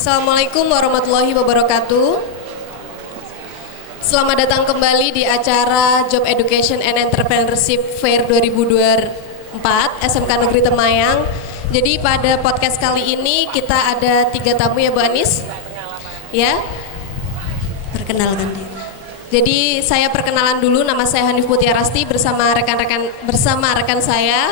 Assalamualaikum warahmatullahi wabarakatuh. Selamat datang kembali di acara Job Education and Entrepreneurship Fair 2024 SMK Negeri Temayang. Jadi pada podcast kali ini kita ada 3 tamu ya Bu Anis. Ya. Perkenalkan. Jadi saya perkenalan dulu, nama saya Hanif Mutiarasti bersama rekan saya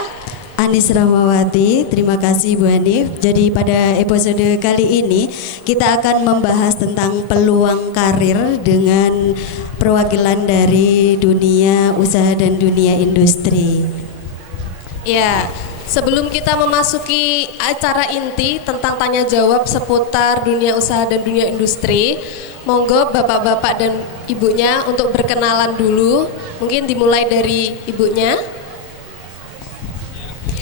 Anis Rahmawati. Terima kasih Bu Hanif. Jadi pada episode kali ini kita akan membahas tentang peluang karir dengan perwakilan dari dunia usaha dan dunia industri. Ya, sebelum kita memasuki acara inti tentang tanya jawab seputar dunia usaha dan dunia industri, monggo bapak-bapak dan ibunya untuk berkenalan dulu. Mungkin dimulai dari ibunya.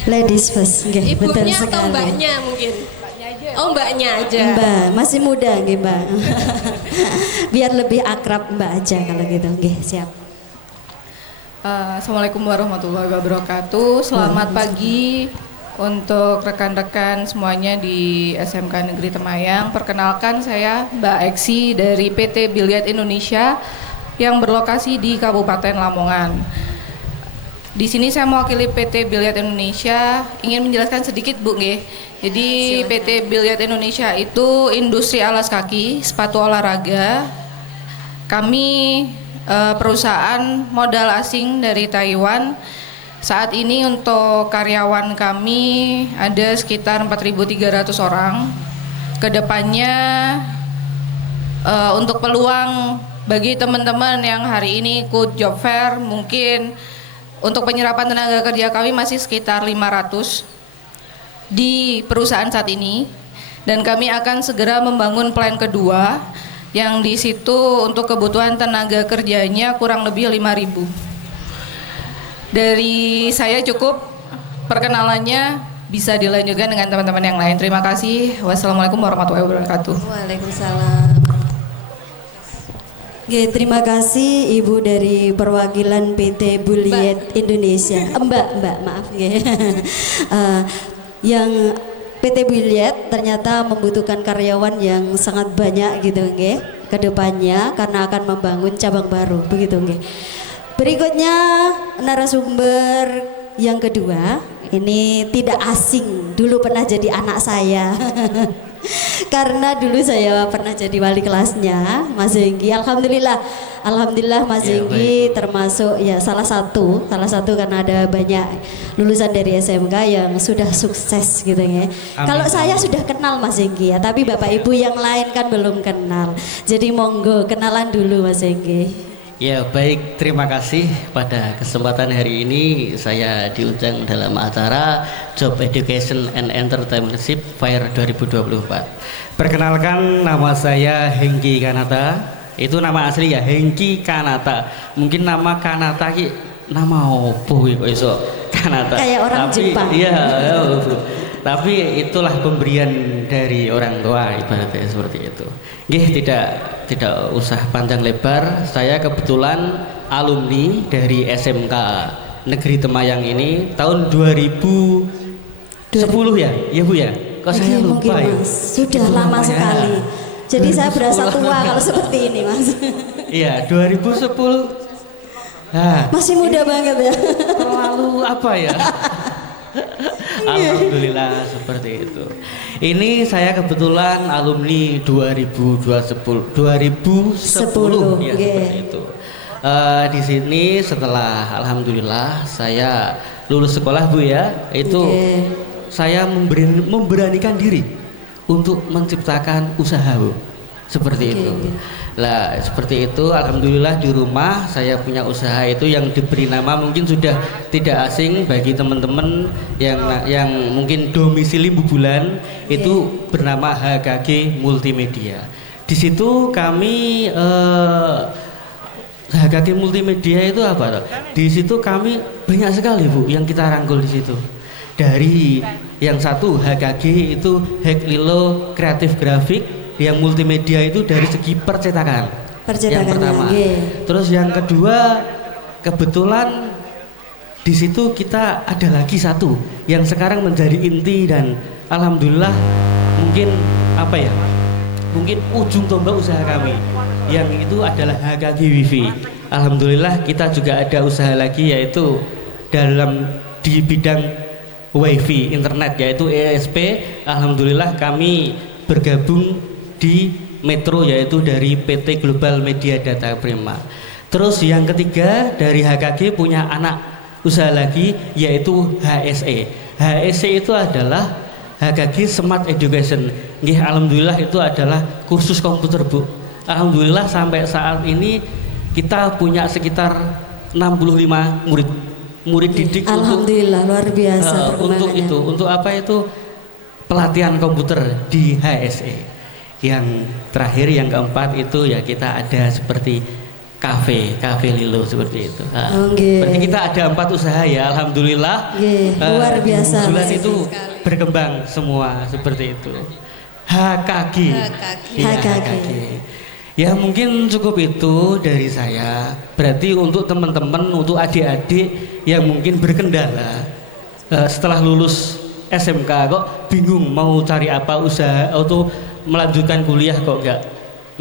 Ladies first, nggih, betul Ibunya atau sekali. mbaknya mungkin? Oh, mbaknya aja. Mbak, masih muda nggih, Mbak. Biar lebih akrab Mbak aja kalau gitu. Nggih, siap. Assalamualaikum warahmatullahi wabarakatuh. Selamat pagi untuk rekan-rekan semuanya di SMK Negeri Temayang. Perkenalkan, saya Mbak Eksi dari PT Biliet Indonesia yang berlokasi di Kabupaten Lamongan. Di sini saya mewakili PT Biliet Indonesia, ingin menjelaskan sedikit Bu nggih. Jadi PT Biliet Indonesia itu industri alas kaki, sepatu olahraga. Kami perusahaan modal asing dari Taiwan. Saat ini untuk karyawan kami ada sekitar 4.300 orang. Kedepannya untuk peluang bagi teman-teman yang hari ini ikut job fair, mungkin untuk penyerapan tenaga kerja kami masih sekitar 500 di perusahaan saat ini, dan kami akan segera membangun plan kedua yang di situ untuk kebutuhan tenaga kerjanya kurang lebih 5.000. Dari saya cukup, perkenalannya bisa dilanjutkan dengan teman-teman yang lain. Terima kasih. Wassalamualaikum warahmatullahi wabarakatuh. Waalaikumsalam. Oke, terima kasih Ibu dari perwakilan PT Biliet Indonesia. Mbak, maaf nggih. Yang PT Biliet ternyata membutuhkan karyawan yang sangat banyak gitu nggih ke depannya karena akan membangun cabang baru begitu nggih. Berikutnya narasumber yang kedua, ini tidak asing, dulu pernah jadi anak saya. Karena dulu saya pernah jadi wali kelasnya Mas Zenggi. Alhamdulillah Mas Zenggi termasuk ya salah satu karena ada banyak lulusan dari SMK yang sudah sukses gitu ya. Kalau saya sudah kenal Mas Zenggi ya, tapi Bapak Ibu yang lain kan belum kenal. Jadi monggo kenalan dulu Mas Zenggi. Ya baik, terima kasih pada kesempatan hari ini saya diundang dalam acara Job Education and Entrepreneurship Fair 2024. Perkenalkan, nama saya Hengki Kanata. Itu nama asli ya, Hengki Kanata. Mungkin nama Kanata ki nama opo kok iso Kanata. Kayak orang Jepang. Iya, tapi itulah pemberian dari orang tua, ibaratnya seperti itu. Nggih, tidak usah panjang lebar. Saya kebetulan alumni dari SMK Negeri Temayang ini tahun 2010 ya, ya Bu ya. Kok saya lupa ya? Mas. Sudah lama sekali. Jadi saya berasa tua kalau seperti ini Mas. Iya, 2010. Nah, masih muda banget ya. Terlalu apa ya? Alhamdulillah seperti itu. Ini saya kebetulan alumni 2010 ya, seperti itu. Di sini setelah alhamdulillah saya lulus sekolah Bu ya, itu saya memberanikan diri untuk menciptakan usaha Bu. Seperti itu. Lah seperti itu, alhamdulillah di rumah saya punya usaha itu yang diberi nama mungkin sudah tidak asing bagi teman-teman yang mungkin domisili Bubulan, itu bernama HKG Multimedia. Di situ kami HKG Multimedia itu apa? Di situ kami banyak sekali Bu yang kita rangkul di situ. Dari yang satu HKG itu Hek Lilo Kreatif Grafik, yang multimedia itu dari segi percetakan yang pertama. Terus yang kedua, kebetulan di situ kita ada lagi satu yang sekarang menjadi inti dan alhamdulillah mungkin apa ya, mungkin ujung tombak usaha kami, yang itu adalah HKG Wifi. Alhamdulillah kita juga ada usaha lagi, yaitu di bidang Wifi internet, yaitu ESP. Alhamdulillah kami bergabung di Metro, yaitu dari PT Global Media Data Prima. Terus yang ketiga dari HKG punya anak usaha lagi, yaitu HSE. HSE itu adalah HKG Smart Education. Nggih, alhamdulillah itu adalah kursus komputer, Bu. Alhamdulillah sampai saat ini kita punya sekitar 65 murid didik. Alhamdulillah, luar biasa perkembangannya. Untuk apa itu? Pelatihan komputer di HSE. Yang terakhir, yang keempat itu ya kita ada seperti kafe Lilo seperti itu. Berarti kita ada 4 usaha ya, alhamdulillah. Luar biasa. Bulan itu berkembang semua seperti itu. HKG. Ya mungkin cukup itu dari saya. Berarti untuk teman-teman, untuk adik-adik yang mungkin berkendala setelah lulus SMK kok bingung mau cari apa usaha atau melanjutkan kuliah kok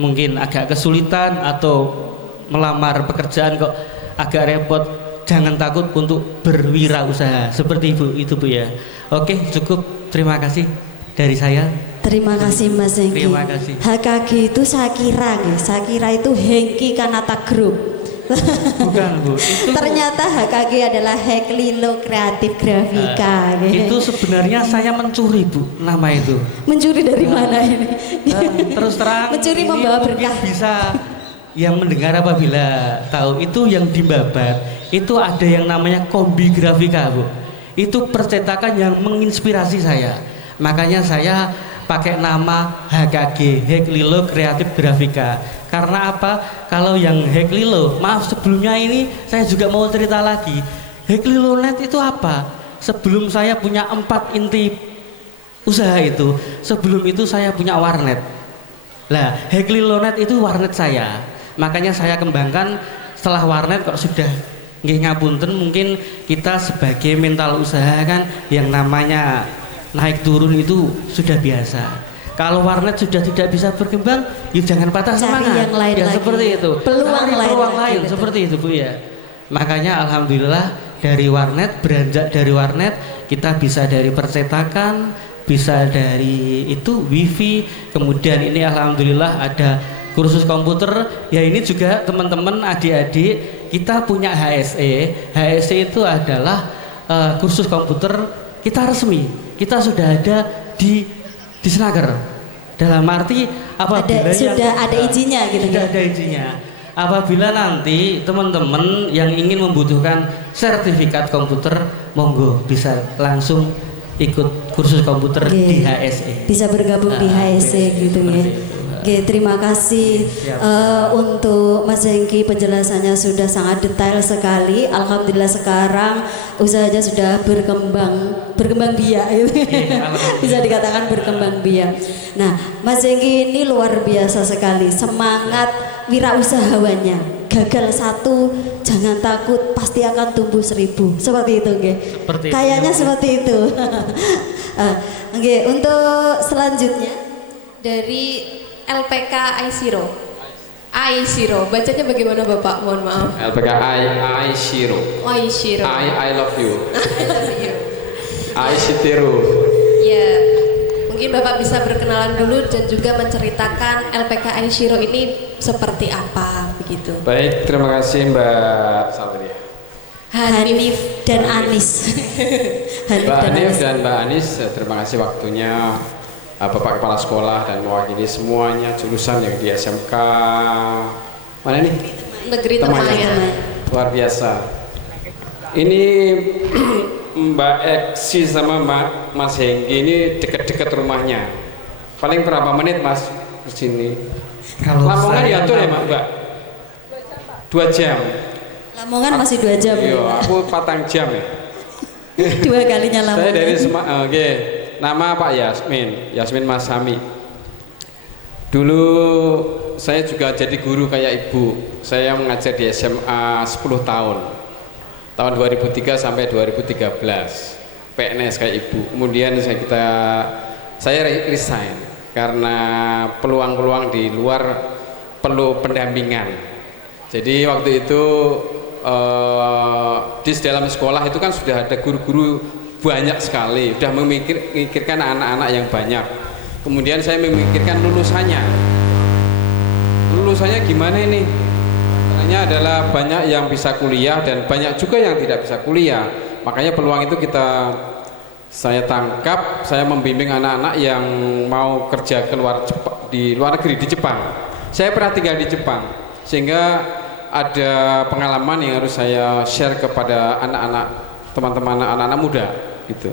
mungkin agak kesulitan, atau melamar pekerjaan kok agak repot, jangan takut untuk berwirausaha seperti itu Bu ya. Oke, cukup, terima kasih dari saya. Terima kasih Mas Hengki. Terima kasih. HKG itu saya kira itu Hengki Kanata Group. Bukan Bu, itu ternyata HKG adalah Heklilo Kreatif Grafika. Itu sebenarnya saya mencuri Bu nama itu. Mencuri dari mana ini? Terus terang, mencuri ini membawa mungkin berkah. bisa yang mendengar apabila tahu itu yang di Babat itu ada yang namanya Kombi Grafika Bu. Itu percetakan yang menginspirasi saya. Makanya saya pakai nama HKG, Heklilo Kreatif Grafika. Karena apa? Kalau yang Heklilo, maaf sebelumnya ini saya juga mau cerita lagi. Heklilonet itu apa? Sebelum saya punya 4 inti usaha itu, sebelum itu saya punya warnet. Lah, Heklilonet itu warnet saya. Makanya saya kembangkan setelah warnet kok sudah nggih ngapunten, mungkin kita sebagai mental usaha kan yang namanya naik turun itu sudah biasa. Kalau warnet sudah tidak bisa berkembang, ya jangan patah semangat. Yang lain ya lagi. seperti itu. Peluang lain gitu. Seperti itu Bu ya. Makanya alhamdulillah dari warnet, beranjak dari warnet kita bisa dari percetakan, bisa dari itu wifi, kemudian ini alhamdulillah ada kursus komputer. Ya ini juga teman-teman adik-adik kita punya HSE. HSE itu adalah kursus komputer kita resmi. Kita sudah ada di Senaker. Dalam arti apabila sudah ada izinnya gitu sudah ya. ada izinnya. Apabila nanti teman-teman yang ingin membutuhkan sertifikat komputer, monggo bisa langsung ikut kursus komputer di HSE. Bisa bergabung di HSE gitu ya. Oke, terima kasih untuk Mas Hengki, penjelasannya sudah sangat detail sekali. Alhamdulillah sekarang usahanya sudah berkembang biak gitu. Bisa dikatakan berkembang biak. Nah, Mas Hengki ini luar biasa sekali, semangat wirausahawannya. Gagal 1 jangan takut, pasti akan tumbuh 1000. Seperti itu nggih. Kayaknya seperti itu. Oke, untuk selanjutnya dari LPK Aishiro. Bacanya bagaimana Bapak? Mohon maaf. LPK Aishiro. Aishiro. I love you. I love you. Aishiteru. Ya, mungkin Bapak bisa berkenalan dulu dan juga menceritakan LPK Aishiro ini seperti apa begitu. Baik, terima kasih Mbak Salria. Hanif dan Anis. Mbak Hanif dan Mbak Anis, terima kasih waktunya. Bapak Kepala Sekolah dan mewakili semuanya jurusan yang di SMK mana nih? Negeri Temayan. Luar biasa. Ini Mbak Eksi sama Mas Hengki ini dekat-dekat rumahnya. Paling berapa menit Mas ke sini? Lamongan ya tuh ya Mbak? 2 jam. Lamongan masih 2 jam. Iya, aku 4 jam ya. 2 kalinya Lamongan. Saya dari oke. Nama Pak Yasmin Mas Hami. Dulu saya juga jadi guru kayak Ibu. Saya mengajar di SMA 10 tahun. Tahun 2003 sampai 2013. PNS kayak Ibu. Kemudian saya resign. karena peluang-peluang di luar perlu pendampingan. Jadi waktu itu di dalam sekolah itu kan sudah ada guru-guru banyak sekali, sudah memikirkan anak-anak yang banyak. Kemudian saya memikirkan lulusannya gimana ini? Makanya adalah banyak yang bisa kuliah dan banyak juga yang tidak bisa kuliah. Makanya peluang itu saya tangkap, saya membimbing anak-anak yang mau kerja di luar negeri, di Jepang. Saya pernah tinggal di Jepang, sehingga ada pengalaman yang harus saya share kepada teman-teman anak-anak muda gitu.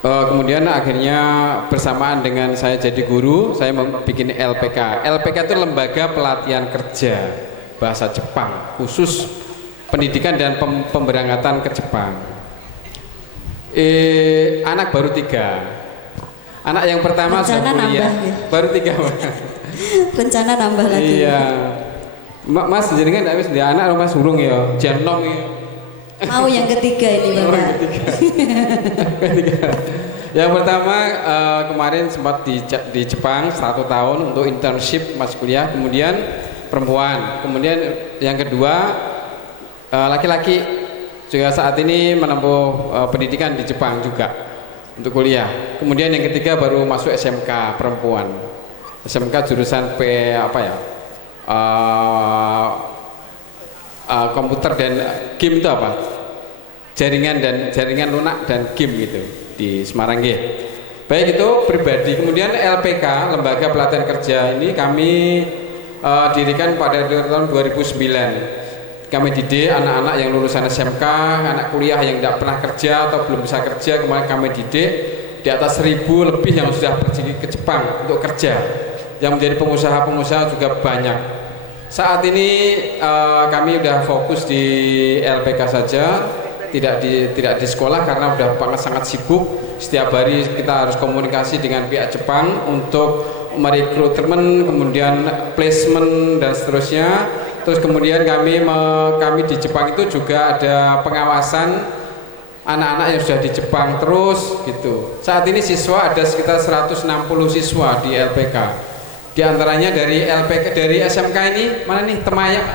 Kemudian akhirnya bersamaan dengan saya jadi guru, saya bikin LPK. LPK itu Lembaga Pelatihan Kerja Bahasa Jepang, khusus pendidikan dan pemberangkatan ke Jepang. Anak baru 3. Anak yang pertama sudah kuliah, baru 3. Rencana nambah lagi. Iya. Mas jenengan ndak wis dia anak Mas urung ya, jenong ya. Mau yang ketiga ini Bapak. Yang ketiga. Yang pertama kemarin sempat di Jepang 1 tahun untuk internship mas kuliah, kemudian perempuan. Kemudian yang kedua laki-laki juga saat ini menempuh pendidikan di Jepang juga untuk kuliah. Kemudian yang ketiga baru masuk SMK perempuan. SMK jurusan komputer dan game itu apa? Jaringan lunak dan game gitu di Semarang G. Baik itu pribadi. Kemudian LPK Lembaga Pelatihan Kerja ini kami dirikan pada tahun 2009. Kami didik anak-anak yang lulusan SMK, anak kuliah yang tidak pernah kerja atau belum bisa kerja. Kemarin kami didik di atas 1000 lebih yang sudah pergi ke Jepang untuk kerja. Yang menjadi pengusaha-pengusaha juga banyak. Saat ini kami sudah fokus di LPK saja, tidak di sekolah karena sudah sangat sibuk. Setiap hari kita harus komunikasi dengan pihak Jepang untuk merekrutmen, kemudian placement dan seterusnya. Terus kemudian kami di Jepang itu juga ada pengawasan anak-anak yang sudah di Jepang terus gitu. Saat ini siswa ada sekitar 160 siswa di LPK. Di antaranya dari LPK, dari SMK ini mana nih Temayang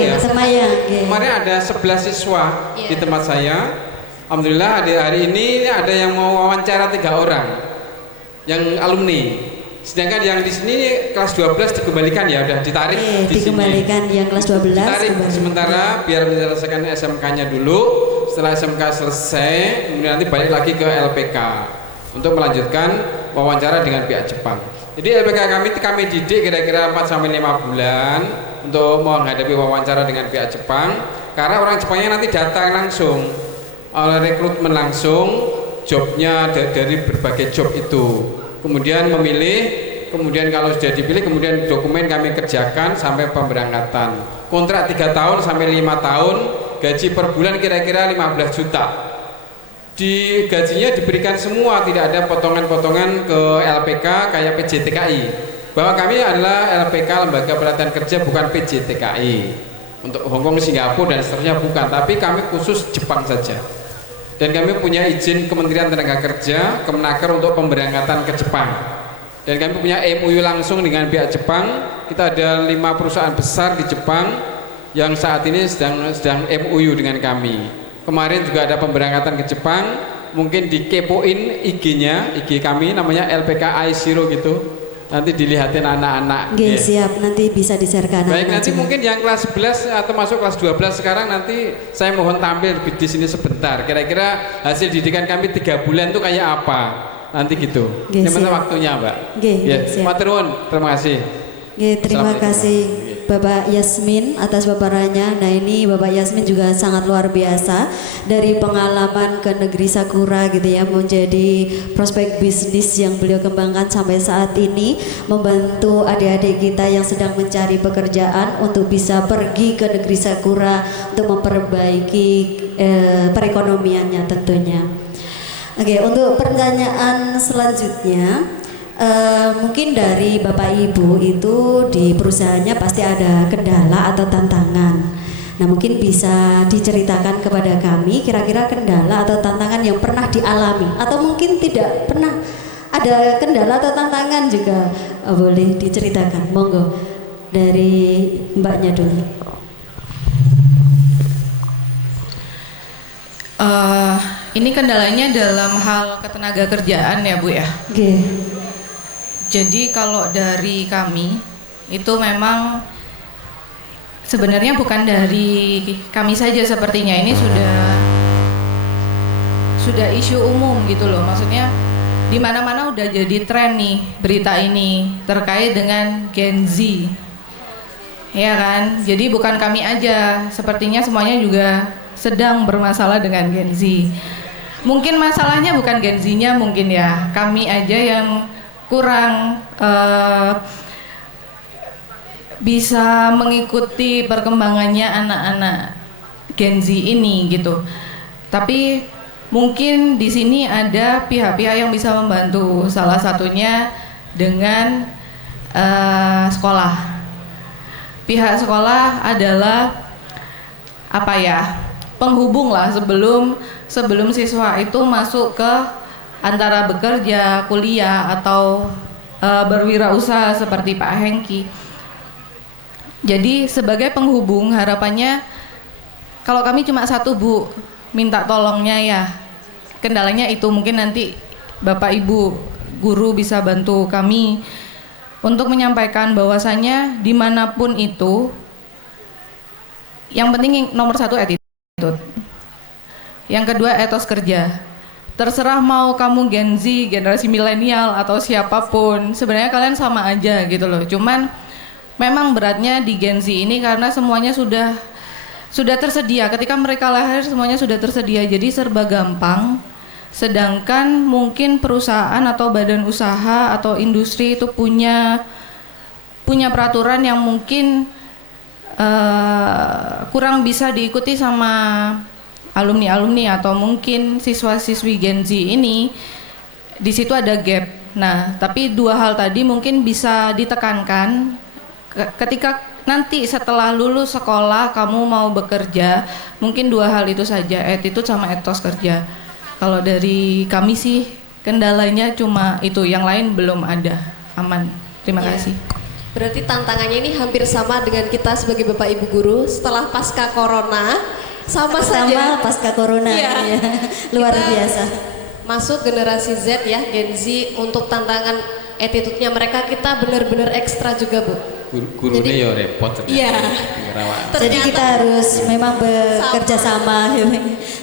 ya. Temayang. Kemarin ada 11 siswa di tempat saya. Alhamdulillah hari ini ada yang mau wawancara 3 orang yang alumni. Sedangkan yang di sini kelas 12 dikembalikan ya, udah ditarik di dikembalikan sini. Yang kelas 12 ditarik sementara biar menyelesaikan SMK-nya dulu. Setelah SMK selesai, kemudian nanti balik lagi ke LPK untuk melanjutkan wawancara dengan pihak Jepang. Jadi LPK kami didik kira-kira 4-5 bulan untuk menghadapi wawancara dengan pihak Jepang, karena orang Jepangnya nanti datang langsung, rekrutmen langsung, jobnya dari berbagai job itu, kemudian memilih, kemudian kalau sudah dipilih kemudian dokumen kami kerjakan sampai pemberangkatan. Kontrak 3 tahun sampai 5 tahun, gaji per bulan kira-kira 15 juta. Di gajinya diberikan semua, tidak ada potongan-potongan ke LPK kayak PJTKI. Bahwa kami adalah LPK Lembaga Pelatihan Kerja, bukan PJTKI. Untuk Hongkong, Singapura dan seterusnya bukan, tapi kami khusus Jepang saja. Dan kami punya izin Kementerian Tenaga Kerja, Kemenaker untuk pemberangkatan ke Jepang. Dan kami punya MOU langsung dengan pihak Jepang. Kita ada 5 perusahaan besar di Jepang yang saat ini sedang MOU dengan kami. Kemarin juga ada pemberangkatan ke Jepang, mungkin dikepoin IG-nya, IG kami namanya LPK I0 gitu. Nanti dilihatin anak-anak. Oke, siap, nanti bisa di-share-kan. Baik, nanti mungkin yang kelas 11 atau masuk kelas 12 sekarang nanti saya mohon tampil di sini sebentar. Kira-kira hasil didikan kami 3 bulan itu kayak apa? Nanti gitu. Yang penting waktunya, Mbak. Maturun, terima kasih. Terima kasih Bapak Yasmin atas paparannya. Nah ini Bapak Yasmin juga sangat luar biasa dari pengalaman ke negeri Sakura gitu ya, menjadi prospek bisnis yang beliau kembangkan sampai saat ini, membantu adik-adik kita yang sedang mencari pekerjaan untuk bisa pergi ke negeri Sakura untuk memperbaiki perekonomiannya tentunya. Oke, untuk pertanyaan selanjutnya. Mungkin dari Bapak Ibu itu di perusahaannya pasti ada kendala atau tantangan. Nah mungkin bisa diceritakan kepada kami kira-kira kendala atau tantangan yang pernah dialami atau mungkin tidak pernah ada kendala atau tantangan juga boleh diceritakan. Monggo dari mbaknya dulu. Ini kendalanya dalam hal ketenaga kerjaan ya Bu ya. Oke. Jadi kalau dari kami itu memang sebenarnya bukan dari kami saja sepertinya, ini sudah isu umum gitu loh. Maksudnya di mana-mana udah jadi tren nih berita ini terkait dengan Gen Z. Ya kan? Jadi bukan kami aja, sepertinya semuanya juga sedang bermasalah dengan Gen Z. Mungkin masalahnya bukan Gen Z-nya mungkin ya, kami aja yang kurang bisa mengikuti perkembangannya anak-anak Gen Z ini gitu. Tapi mungkin di sini ada pihak-pihak yang bisa membantu, salah satunya dengan sekolah. Pihak sekolah adalah apa ya, penghubung lah sebelum siswa itu masuk ke antara bekerja, kuliah atau berwirausaha seperti Pak Hengki. Jadi sebagai penghubung harapannya, kalau kami cuma satu Bu, minta tolongnya ya, kendalanya itu mungkin nanti Bapak Ibu guru bisa bantu kami untuk menyampaikan bahwasanya dimanapun itu, yang penting nomor satu attitude, yang kedua etos kerja. Terserah mau kamu Gen Z, generasi milenial atau siapapun, sebenarnya kalian sama aja gitu loh. Cuman memang beratnya di Gen Z ini karena semuanya sudah tersedia. Ketika mereka lahir semuanya sudah tersedia, jadi serba gampang. Sedangkan mungkin perusahaan atau badan usaha atau industri itu punya peraturan yang mungkin kurang bisa diikuti sama alumni-alumni atau mungkin siswa-siswi Gen Z ini. Di situ ada gap. Nah, tapi dua hal tadi mungkin bisa ditekankan ketika nanti setelah lulus sekolah kamu mau bekerja, mungkin dua hal itu saja, attitude sama etos kerja. Kalau dari kami sih kendalanya cuma itu, yang lain belum ada. Aman. Terima kasih. Berarti tantangannya ini hampir sama dengan kita sebagai Bapak Ibu guru setelah pasca corona, sama saja pasca corona. Iya. Ya. Luar Kita biasa. masuk generasi Z ya, Gen Z, untuk tantangan attitude-nya mereka kita benar-benar ekstra juga Bu. Gurunya ya repot ternyata. Iya. Jadi kita harus memang bekerja sama,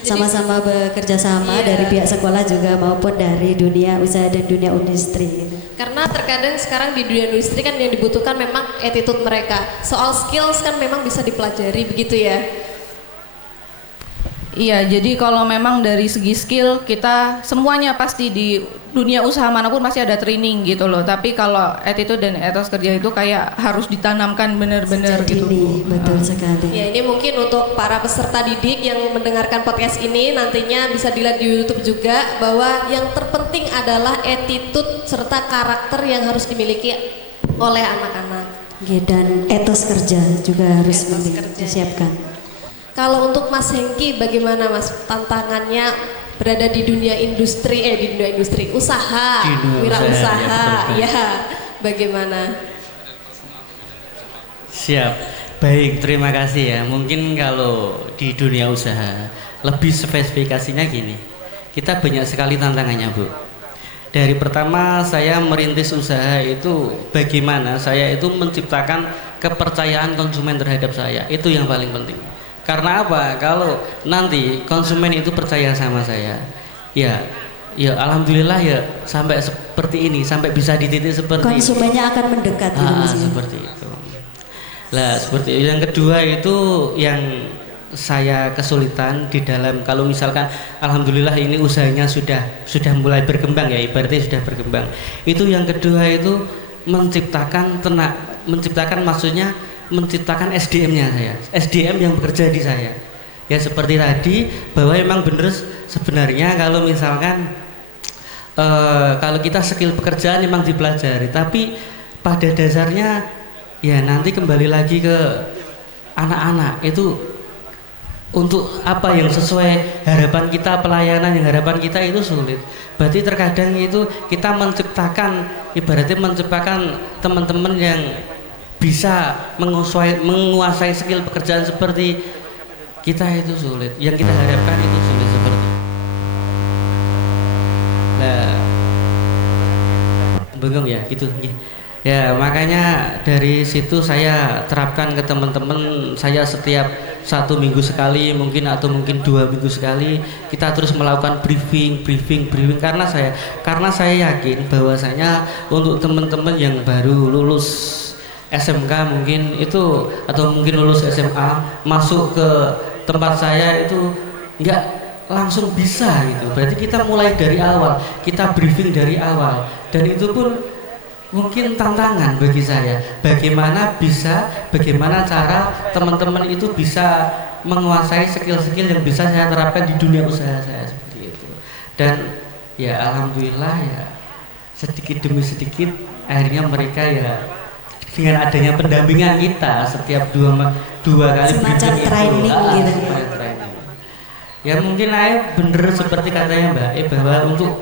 sama-sama bekerja sama dari pihak sekolah juga maupun dari dunia usaha dan dunia industri. Karena terkadang sekarang di dunia industri kan yang dibutuhkan memang attitude mereka. Soal skills kan memang bisa dipelajari begitu ya. Iya, jadi kalau memang dari segi skill kita semuanya pasti di dunia usaha manapun masih ada training gitu loh. Tapi kalau attitude dan etos kerja itu kayak harus ditanamkan benar-benar gitu. Betul sekali. Ya, ini mungkin untuk para peserta didik yang mendengarkan podcast ini nantinya bisa dilihat di YouTube juga, bahwa yang terpenting adalah attitude serta karakter yang harus dimiliki oleh anak-anak. Oke, dan etos kerja juga harus disiapkan. Kalau untuk Mas Hengki bagaimana Mas tantangannya berada di dunia industri usaha, wirausaha, ya bagaimana? Siap, baik, terima kasih ya. Mungkin kalau di dunia usaha lebih spesifikasinya gini, kita banyak sekali tantangannya Bu. Dari pertama saya merintis usaha itu bagaimana saya itu menciptakan kepercayaan konsumen terhadap saya, itu yang paling penting. Karena apa? Kalau nanti konsumen itu percaya sama saya, ya alhamdulillah ya sampai seperti ini, sampai bisa di titik seperti ini. Konsumennya akan mendekat gitu Mas. Seperti itu. Lah seperti itu. Yang kedua itu yang saya kesulitan di dalam, kalau misalkan alhamdulillah ini usahanya sudah mulai berkembang ya, ibaratnya sudah berkembang. Itu yang kedua itu menciptakan maksudnya menciptakan SDM-nya saya, SDM yang bekerja di saya. Ya seperti tadi, bahwa memang benar sebenarnya kalau misalkan kalau kita skill pekerjaan memang dipelajari, tapi pada dasarnya ya nanti kembali lagi ke anak-anak itu untuk apa yang sesuai harapan kita, pelayanan yang harapan kita itu sulit. Berarti terkadang itu kita menciptakan, ibaratnya menciptakan teman-teman yang bisa menguasai skill pekerjaan seperti kita itu sulit. Yang kita harapkan itu sulit seperti. Nah, bingung ya gitu. Ya makanya dari situ saya terapkan ke teman-teman saya setiap 1 minggu sekali mungkin atau mungkin 2 minggu sekali kita terus melakukan briefing karena saya yakin bahwasanya untuk teman-teman yang baru lulus SMK mungkin itu atau mungkin lulus SMA masuk ke tempat saya itu enggak langsung bisa gitu. Berarti kita mulai dari awal, kita briefing dari awal dan itu pun mungkin tantangan bagi saya bagaimana cara teman-teman itu bisa menguasai skill-skill yang bisa saya terapkan di dunia usaha saya seperti itu. Dan ya alhamdulillah ya sedikit demi sedikit akhirnya mereka ya dengan adanya pendampingan kita setiap dua kali semacam training gitu. Ya mungkin bener seperti katanya Mbak bahwa untuk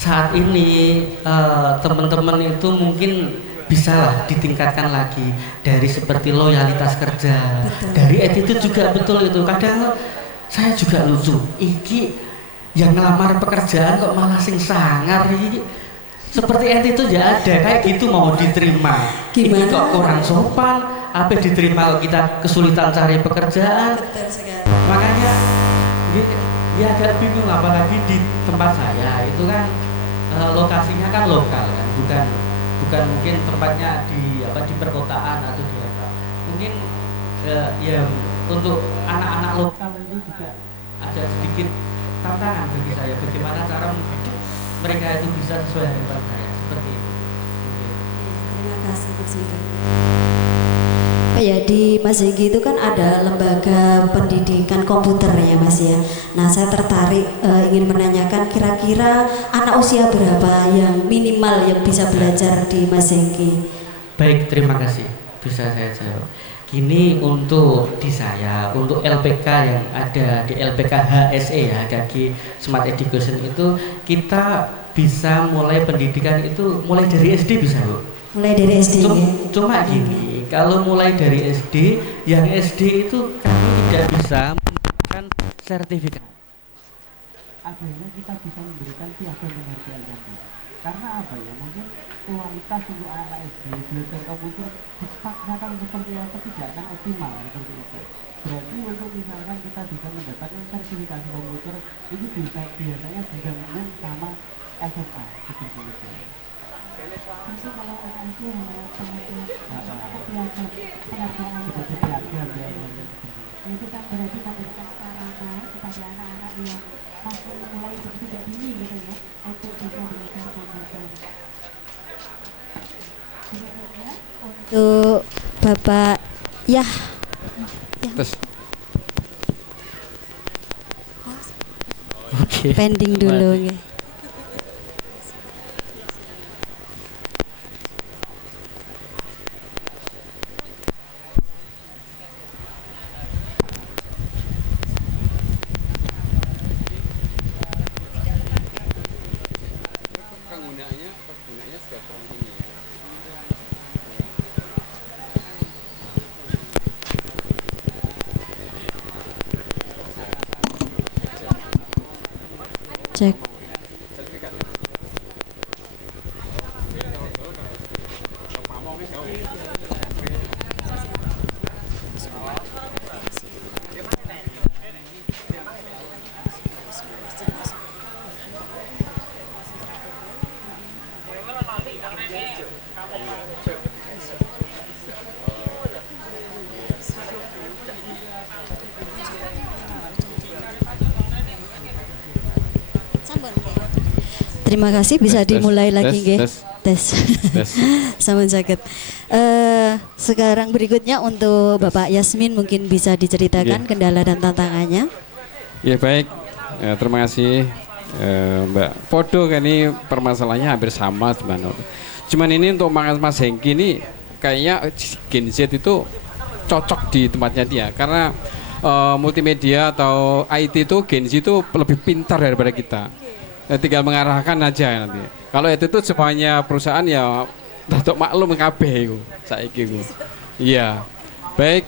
saat ini teman-teman itu mungkin bisalah ditingkatkan lagi dari seperti loyalitas kerja, betul. Dari attitude juga betul itu. Kadang saya juga lucu, iki yang ngelamar pekerjaan kok malah sing sangar iki. Seperti attitude ya ada kayak gitu mau diterima. Gimana? Ini kok kurang sopan, apa diterima kalau kita kesulitan cari pekerjaan. Makanya dia agak bingung apalagi di tempat saya itu kan lokasinya kan lokal kan, bukan mungkin tempatnya di perkotaan atau di apa. Mungkin ya untuk anak-anak lokal itu juga ada sedikit tantangan bagi saya bagaimana cara mendidik mereka itu bisa sesuai harapan saya seperti itu. Terima kasih Mas Hengki. Ya di Mas Hengki itu kan ada lembaga pendidikan komputer ya Mas ya. Nah saya tertarik ingin menanyakan kira-kira anak usia berapa yang minimal yang bisa belajar di Mas Hengki? Baik, terima kasih. Bisa saya jawab. Gini untuk di saya, untuk LPK yang ada di LPK HSE ya, HKG Smart Education itu kita bisa mulai pendidikan itu mulai dari SD bisa Bu. Mulai dari SD ya? Cuma gini, kalau mulai dari SD, yang SD itu kami tidak bisa memberikan sertifikat. Akhirnya kita bisa memberikan piagam penghargaan tadi. Karena apa ya? Mungkin kualitas untuk anak SD belajar komputer dipaksakan seperti apa tidak akan optimal seperti itu. Berarti untuk misalkan kita bisa mendapatkan sertifikasi komputer itu biasanya digabungkan sama SMA seperti itu. Jadi kalau anak itu hanya piagam penghargaan seperti piagam ya. Itu kan berarti memberikan sarana kepada anak-anak yang masih mulai sejak dini gitu ya untuk bisa belajar komputer. Untuk Bapak ya. Terus. Oke. Pending dulu ya. Cek. Terima kasih bisa dimulai lagi nggih. Tes. Sampun saged. Sekarang berikutnya untuk Bapak Yasmin mungkin bisa diceritakan kendala dan tantangannya. Ya baik. Terima kasih Mbak. Podo kan ini permasalahannya hampir sama sebenarnya. Cuman ini untuk Mas Hengki ini kayaknya Gen Z itu cocok di tempatnya dia karena multimedia atau IT itu Gen Z itu lebih pintar daripada kita. Tinggal mengarahkan aja nanti. Kalau itu semuanya perusahaan ya untuk maklum kabeh iku saiki iku. Iya. Baik,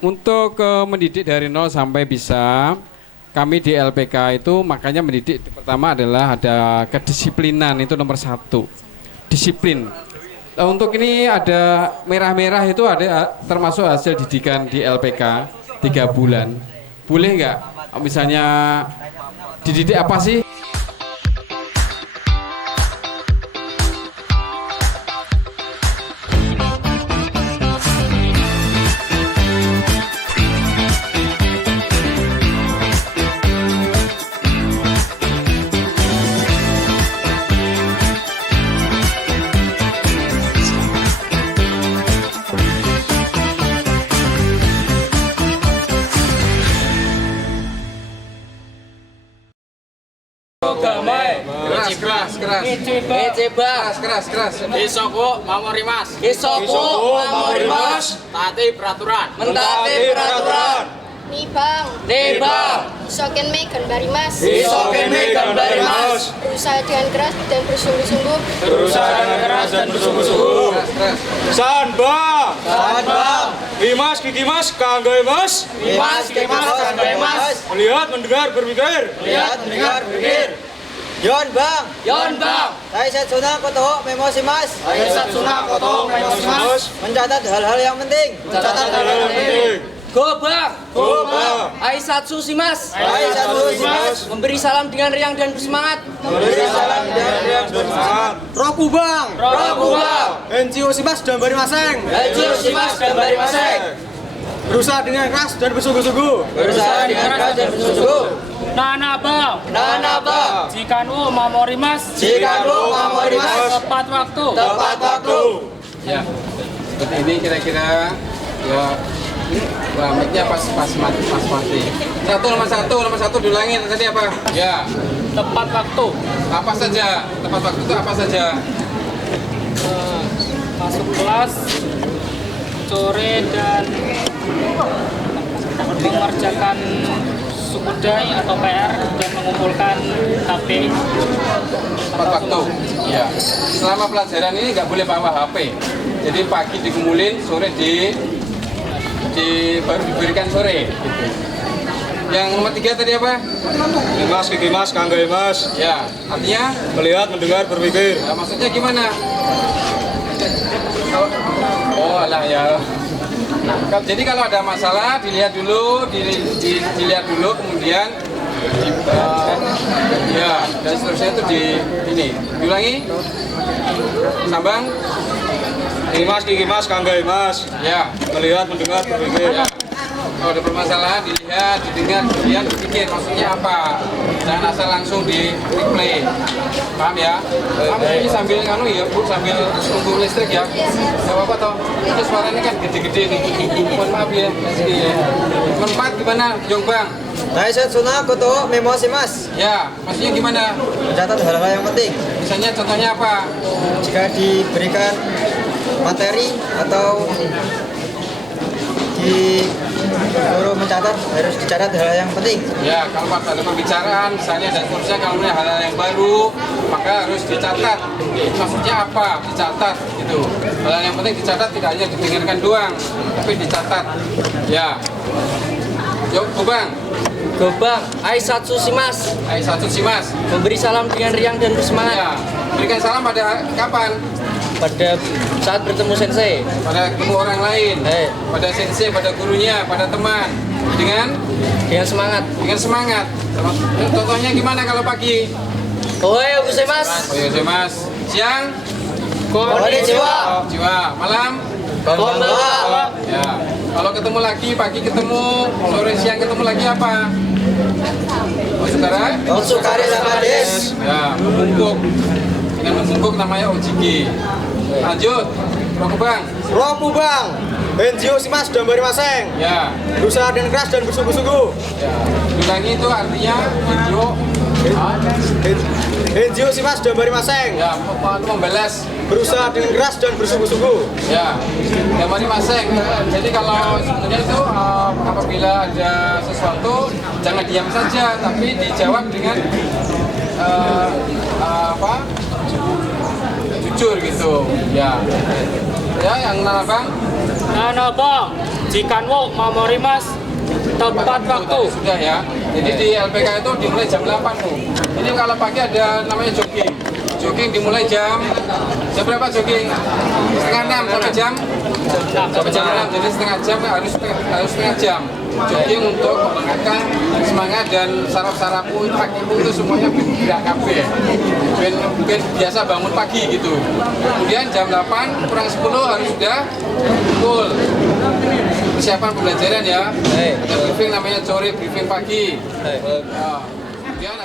untuk mendidik dari nol sampai bisa, kami di LPK itu makanya mendidik pertama adalah ada kedisiplinan, itu nomor 1. Disiplin. Untuk ini ada merah-merah itu ada termasuk hasil didikan di LPK 3 bulan. Boleh nggak? Misalnya dididik apa sih? Keras. Isoko mamori mas. Taati peraturan. Mentaati peraturan. Nibang. Isoken me gambari mas. Berusaha dengan keras dan bersungguh-sungguh. Sanba. Imas kiki mas kanggai mas. Melihat mendengar berpikir. Yon bang. Saya Satsuna Koto Memosi mas. Mencatat hal-hal yang penting. Go bang. Aisatsu si mas. Memberi salam dengan riang dan bersemangat. Roku bang. NGO si mas dambari maseng. Berusaha dengan keras dan bersungguh-sungguh. Nana bang. Jikanu mamori mas. Tepat waktu. Ya, seperti ini kira-kira ya. Mic-nya pas mati. Nomor satu diulangin tadi apa? Ya. Tepat waktu. Apa saja? Tepat waktu itu apa saja? Masuk kelas sore dan mengerjakan sukudai atau PR dan mengumpulkan HP. Tepat waktu. Ya. Selama pelajaran ini nggak boleh bawa HP. Jadi pagi dikumpulin, sore baru diberikan sore. Gitu. Yang nomor 3 tadi apa? Kiki mas kanggai mas. Ya, artinya Melihat, mendengar, berpikir. ya, maksudnya gimana? Oh alah ya. Nah, jadi kalau ada masalah dilihat dulu, dilihat dulu, kemudian ya dan seterusnya itu diulangi. Sambang. Kiki mas kanggai mas. Ya. Melihat, mendengar, berpikir. Ya. Kalau ada permasalahan dilihat, didengar, kemudian berpikir maksudnya apa. Jangan asal langsung di replay. Paham ya? Kamu ini sambil ya Bu, sambil tunggu listrik ya. Enggak apa-apa toh. Ini suaranya kan gede-gede nih. Mohon maaf ya. Manfaat gimana, Jongbang? Saya Satsuna Koto Memosi mas. Ya, maksudnya gimana? Mencatat hal-hal yang penting. Misalnya contohnya apa? Jika diberikan materi atau disuruh mencatat, harus dicatat hal yang penting. Ya, kalau pas ada pembicaraan misalnya dan seterusnya, kalau punya hal-hal yang baru maka harus dicatat. Maksudnya apa? Dicatat gitu. Hal yang penting dicatat, tidak hanya didengarkan doang, tapi dicatat. Ya. Yuk, Bang. Gobang, Aisatsu si mas. Memberi salam dengan riang dan bersemangat. Ya. Berikan salam pada kapan? Pada saat bertemu sensei. Pada ketemu orang lain. Pada sensei, pada gurunya, pada teman. Dengan semangat. Contohnya gimana kalau pagi? Ohayo gozaimasu. Siang? Konnichiwa. Malam? Konbanwa. Ya. Kalau ketemu lagi, pagi ketemu, sore siang ketemu lagi apa? Otsukare sama des. Ya, membungkuk. Dengan membungkuk namanya ojiki. Lanjut, Roku Bang. NGO si mas dambari maseng. Ya. Berusaha dengan keras dan bersungguh-sungguh. Ya. Ulangi itu artinya NGO Henjo si mas Dambari Maseng. Ya, membalas. Berusaha dengan keras dan bersungguh-sungguh. Ya, Dambari Maseng. Jadi kalau sebenarnya itu apabila ada sesuatu jangan diam saja, tapi dijawab dengan jujur gitu. Ya, yang mana bang? Nana bang, jika mau mas tepat waktu. Sudah ya. Jadi di LPK itu dimulai jam 8 Bu. Ini kalau pagi ada namanya jogging. Jogging dimulai jam berapa jogging? Setengah 6 sampai jam 6. Jadi setengah jam harus setengah jam. Jogging untuk mengangkat semangat dan saraf-sarafmu, kakimu itu semuanya bergerak kabeh. Ben biasa bangun pagi gitu. Kemudian jam 8 kurang 10 harus sudah full. Persiapan pembelajaran ya. Ada briefing namanya sore, briefing pagi. Kemudian